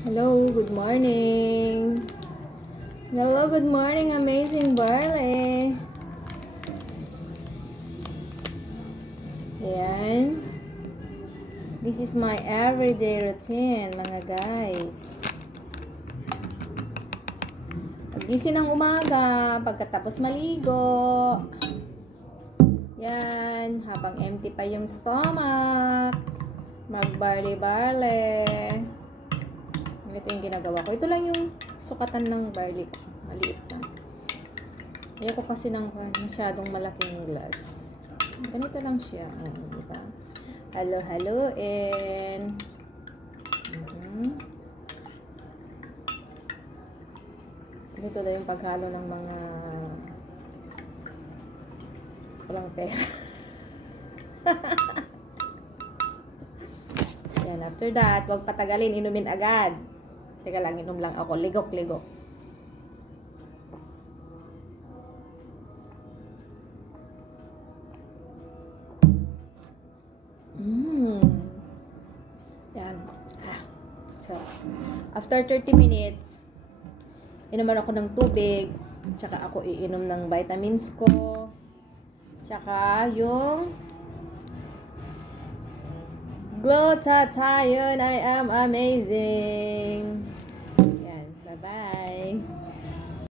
Hello, good morning. Hello, good morning, amazing Barley. Ayan. This is my everyday routine, mga guys. Pagising ng umaga, pagkatapos maligo. Yan, habang empty pa yung stomach. Mag-barley-barley. Ito yung ginagawa ko. Ito lang yung sukatan ng barley ko. Maliit lang. Ayoko kasi ng masyadong malaking glass. Ganito lang siya. Diba? Halo-haloin. Ito na yung paghalo ng mga walang pera. Yan, after that, huwag patagalin, inumin agad. Teka lang, inom lang ako. Ligok-ligok. Yan. So, after 30 minutes, inuman ako ng tubig. Tsaka ako iinom ng vitamins ko. Tsaka yung glutathione, I am amazing.